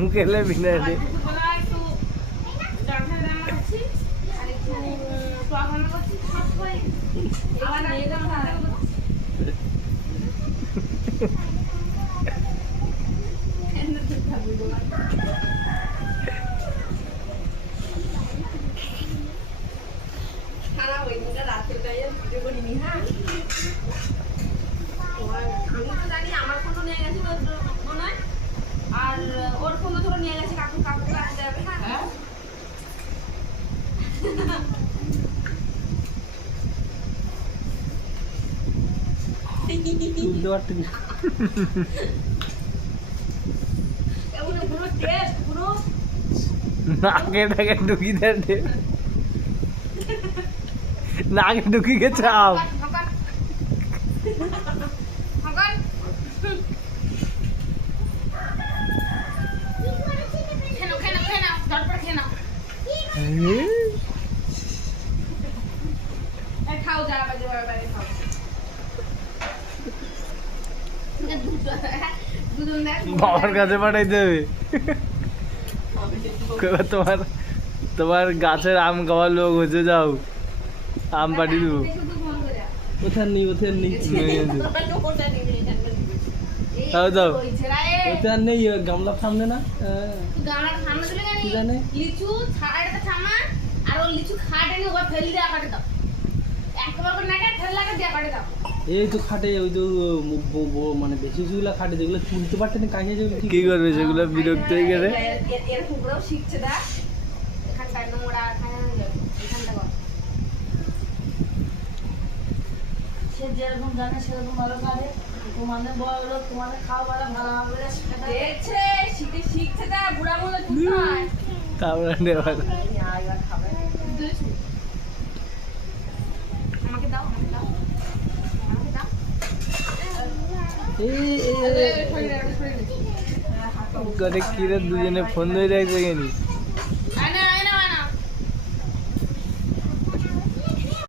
মুখেলে বিনা রে আমার ফোন নিয়ে গেছি মনে হয় আর ওর ফোন ধরো নিয়ে গেছে কাকু কাকু আসতে যাবে হ্যাঁ তুলতে পারতে নাকে ঢুকি দেয় নাকে ঢুকি গেছে আম খাও যা বাজে বাড়ি খাও বাবার কাছে পাঠাইতে হবে তোমার তোমার গাছের আম খাওয়ার লোক হচ্ছে যাও আম পাঠিয়ে দেবো ওথার নেই যাও যাও ওথার নেই গামলার সামনে না লিচু ছাড়াটা থামা আর ও লিচু খাটে নি ওর ফেল দেয়া কাটে দাও একবার করে নাটা ফেললাটা দেয়া কাটে দাও এই তো খাটে ওই তো মানে বেশি যেগুলো খাটে যেগুলো তুলতে পারছে না কাছে যেগুলো কি করবে সেগুলো বিরক্ত হয়ে গেলে এরকম করেও শিখছে দা এখানটায় নোংরা খায় না যাবে এখানটা কর সে যেরকম জানে সেরকম ভালো কাটে তোমাদের বড় লোক তোমাদের খাওয়া ভালো হবে দেখছে শিখছে দা বুড়া বলে তুমি তারপরে নেওয়া খাবে আমাকে দাও করে কিরে দুজনে ফোন ধরে রাখছে কেন